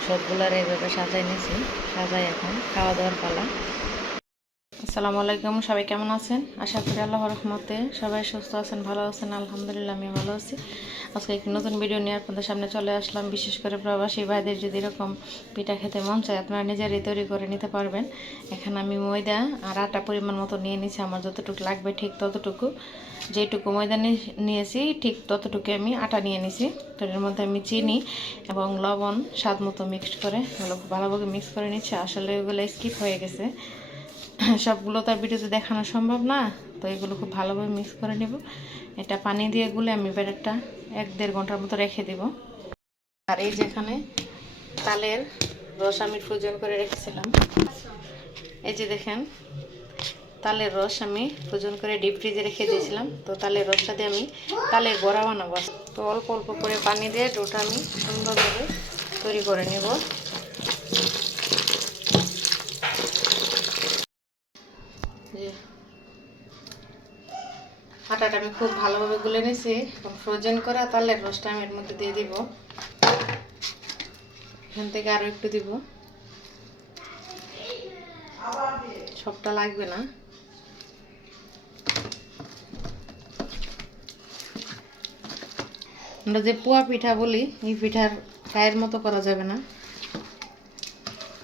সবগুলার এইভাবে সাজাই নিয়েছি সাজাই এখন খাওয়া দাওয়ার পালা। আসসালামু আলাইকুম, সবাই কেমন আছেন? আশা করি আল্লাহ রহমতে সবাই সুস্থ আছেন, ভালো আছেন, আলহামদুলিল্লাহ আমি ভালো আছি। আজকে একটি নতুন ভিডিও নিয়ে আপনাদের সামনে চলে আসলাম। বিশেষ করে প্রবাসী ভাইদের যদি এরকম পিঠা খেতে মন চায়, আপনারা নিজেরাই তৈরি করে নিতে পারবেন। এখানে আমি ময়দা আর আটা পরিমাণ মতো নিয়ে নিয়েছি, আমার যতটুকু লাগবে ঠিক ততটুকু। যেটুকু ময়দা নিয়েছি, ঠিক ততটুকু আমি আটা নিয়ে নিয়েছি। তো এর মধ্যে আমি চিনি এবং লবণ স্বাদ মতো মিক্সড করে এগুলো ভালোভাবে মিক্স করে নিচ্ছি। আসলে ওগুলো স্কিপ হয়ে গেছে। সবগুলো তো আর ভিডিওতে দেখানো সম্ভব না, তো এগুলো খুব ভালোভাবে মিক্স করে নেব। এটা পানি দিয়ে গুলে আমি ব্যাটারটা এক দেড় ঘণ্টার মতো রেখে দেব। আর এই যেখানে তালের রস আমি ফ্রোজন করে রেখেছিলাম। এই যে দেখেন, তালের রস আমি ফ্রোজন করে ডিপ ফ্রিজে রেখে দিয়েছিলাম। তো তালের রসটা দিয়ে আমি তালের বড়া বানাবো তো অল্প অল্প করে পানি দিয়ে ডোটা আমি সুন্দরভাবে তৈরি করে নেব যে আটাটা আমি খুব ভালোভাবে গুলে নিয়েছি এখন ফ্রোজেন করা তাহলে রসটা আমি এর মধ্যে দিয়ে দিব। এখান থেকে আরও একটু দিব। সবটা লাগবে না। আমরা যে পোয়া পিঠা বলি, এই পিঠার গায়ের মতো করা যাবে না।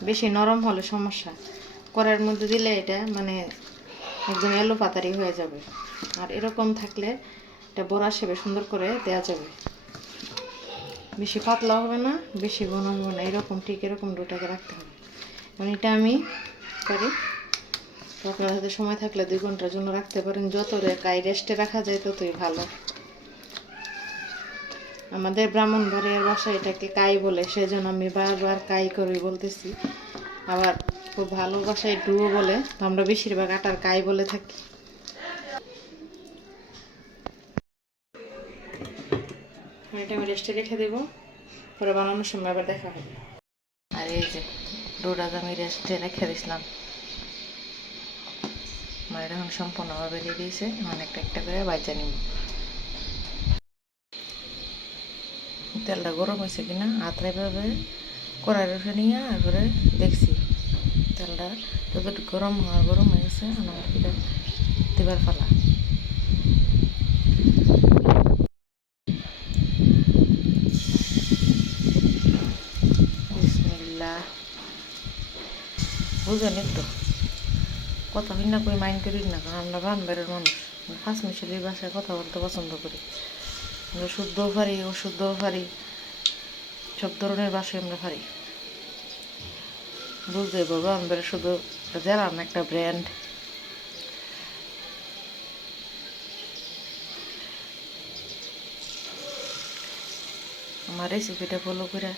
বেশি নরম হলে সমস্যা। করার মধ্যে দিলে এটা মানে একদম এলো পাতারি হয়ে যাবে। আর এরকম থাকলে এটা বড়া সেবে সুন্দর করে দেওয়া যাবে। বেশি পাতলা হবে না, বেশি ঘন হবে না, এরকম ঠিক এরকম ডোটাকে রাখতে হবে। মানে এটা আমি তো আপনার হাতে সময় থাকলে দুই ঘণ্টার জন্য রাখতে পারেন। যত কাই রেস্টে রাখা যায় ততই ভালো। আমাদের ব্রাহ্মণবাড়িয়ার বাসায় এটাকে কাই বলে, সেজন্য আমি বারবার কাই করে বলতেছি। আবার খুব ভালো বাসায় ডুও বলে আমরা বেশিরভাগ আটার কাই বলে থাকি। রেখে দেবো দিয়েছে একটা করে নিব। তেলটা গরম হয়েছে কিনা আত্রাইভাবে কড়াই রসে নিয়ে তারপরে দেখছি। তেলটা যতটুকু গরম হওয়া, গরম হয়ে গেছে আমার এটা দিবার বিসমিল্লাহ। তো কথা হই না কই মাইন্ড করি না, কারণ আমরা বান্ধবের মানুষ। ফাঁস মিশালি ভাষায় কথা বলতে পছন্দ করি। আমরা শুদ্ধও পারি, অশুদ্ধও পারি, সব ধরনের ভাষায় আমরা পারি। বুঝতে পারব আমাদের শুধু জেলাম একটা ব্র্যান্ড আমার রেসিপিটা ফলো করে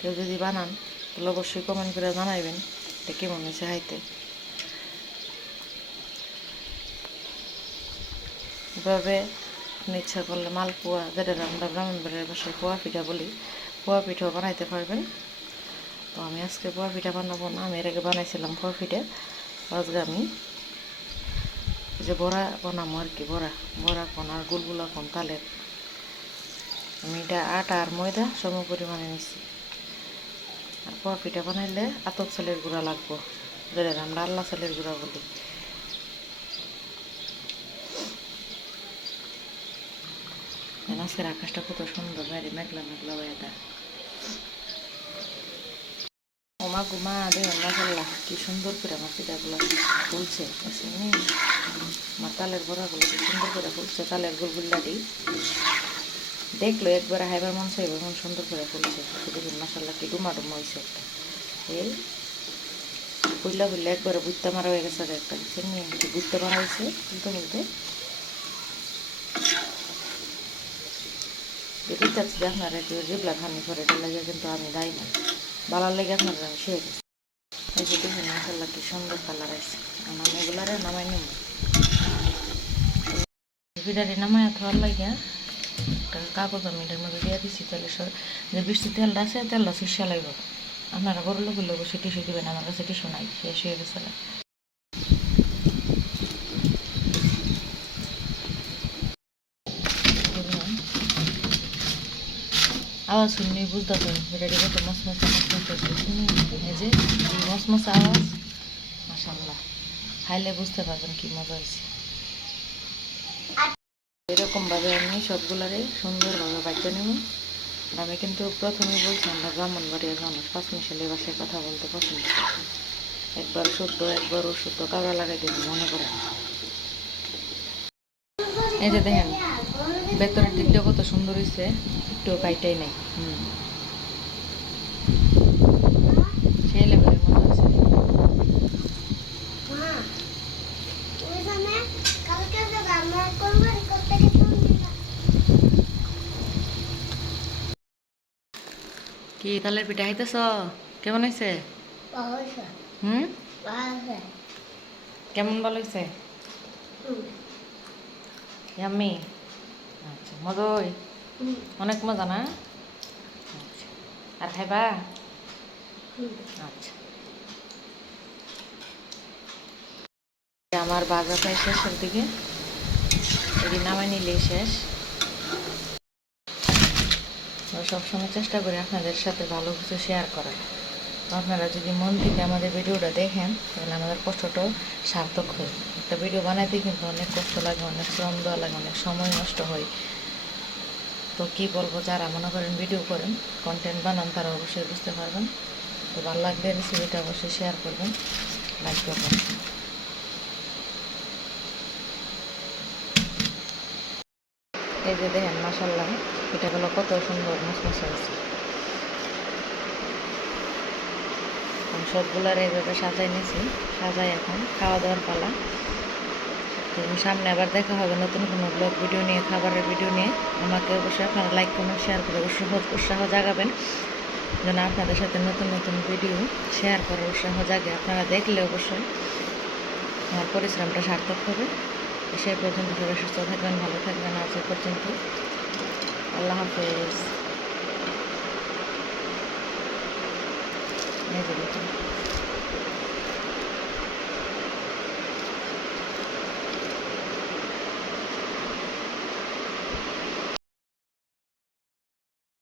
কেউ যদি বানান, তাহলে অবশ্যই কমেন্ট করে জানাইবেন এটা কেমন হয়েছে হাইতে এভাবে আপনি ইচ্ছা করলে মালপোয়া, যেটা আমরা ব্রাহ্মণবাড়ির বাসায় পোয়া পিঠা বলি, পোয়া পিঠাও বানাইতে পারবেন। তো আমি আজকে পিঠা বানাবো না, আমি এর আগে বানাইছিলাম পিঠা আজকে আমি যে বড়া বানাবো আর কি, বড়া। বড়া কোন আর গুলগুলা কোন তালের। আমি এটা আটা আর ময়দা সম পরিমাণে নিচ্ছি আর পিঠা বানাইলে আতপ চালের গুঁড়া লাগবো। যেটা আমরা আল্লাহ চালের গুঁড়া বলি। আজকের আকাশটা কত সুন্দর, বাইরে মেঘলা মেঘলা ওয়েদার। ওমা গুমা আল্লাহ আল্লাহ, কি সুন্দর করে আমার পিঠাগুলো ফুলছে? আমার তালের বড়াগুলো কি সুন্দর করে ফুলছে, তালের গুলগুল্লাটি দেখল, একবার হাইবার মন চাইব এমন সুন্দর করে ফুলছে দেখুন মাসাল্লাহ কি ডুমা ডুমা হয়েছে একটা এই ফুললা ফুললে একবারে বুঝতে মারা হয়ে গেছে আর একটা বুঝছেন নি? কি বুঝতে মারা হয়েছে ফুলতে ফুলতে বেশি চাচ্ছি আপনারা কেউ জিবলা খানি করে এটা লাগে কিন্তু আমি দাই না ভালো লেগে আপনার আমি এই যে কি সুন্দর কালার আছে আমার এগুলারে নামাই নেব। বিড়ারি নামায় থাকার লাগিয়া কাগজ আমি এটার মধ্যে দিয়ে দিচ্ছি তাহলে যে বৃষ্টি তেলটা আছে, তেলটা শিষ্যা লাগবে আপনারা গরু লোক সেটি টিসু আমার কাছে টিসু নাই শেষ হয়ে গেছে। আওয়াজ শুননি বুঝতে পারেন বিরিয়ানি কত মশমশা শুনি এই যে এই মশমশা আওয়াজ মাসাল্লাহ খাইলে বুঝতে পারবেন কি মজা হয়েছে এরকমভাবে আমি সবগুলারে সুন্দরভাবে বাচ্চা নেব আমি কিন্তু প্রথমে বলছি আমরা ব্রাহ্মণবাড়িয়ার মানুষ পাঁচ মিশালি ভাষায় কথা বলতে পছন্দ করি একবার শুদ্ধ একবার অশুদ্ধ কাউরা লাগাই দেবেন মনে করেন এই যে দেখেন ভেতরের দিকটা কত সুন্দর হয়েছে একটু কাইটাই নাই। হুম। সেই লেভেলের মজা হয়েছে মা, তুমি জানো, কালকে যে রান্না করব, এই করতে গেছে অনেকটা। কি তালের পিঠা খাইতেছ? কেমন হয়েছে ভালো হয়েছে, হুম? কেমন ভালো হয়েছে হুম, অনেক মজা না? আর খাইবা? আচ্ছা। আমার বাজা প্রায় শেষের দিকে। নামাই নিলেই শেষ। সবসময় চেষ্টা করি আপনাদের সাথে ভালো কিছু শেয়ার করার। আপনারা যদি মন থেকে আমাদের ভিডিওটা দেখেন, তাহলে আমাদের কষ্টটাও সার্থক হয়। একটা ভিডিও বানাইতে কিন্তু অনেক কষ্ট লাগে, অনেক শ্রম দেওয়া লাগে, অনেক সময় নষ্ট হয়। তো কি বলব, যারা মনে করেন ভিডিও করেন কন্টেন্ট বানান, তারা অবশ্যই বুঝতে পারবেন। তো ভালো লাগবে রেসিপিটা অবশ্যই শেয়ার করবেন লাইক করবেন। এই যে দেখেন মাসাল্লাহ পিঠাগুলো কত সুন্দর মশমশা হয়েছে সবগুলার এইভাবে সাজাই নিয়েছি সাজাই এখন খাওয়া দাওয়ার পালা। তো সামনে আবার দেখা হবে নতুন কোনো ব্লগ ভিডিও নিয়ে, খাবারের ভিডিও নিয়ে। আমাকে অবশ্যই আপনারা লাইক কমেন্ট শেয়ার করে উৎসাহ উৎসাহ জাগাবেন। যেন আপনাদের সাথে নতুন নতুন ভিডিও শেয়ার করার উৎসাহ জাগে। আপনারা দেখলে অবশ্যই আমার পরিশ্রমটা সার্থক হবে। সে পর্যন্ত সবাই সুস্থ থাকবেন, ভালো থাকবেন। আজ পর্যন্ত। আল্লাহ হাফেজ।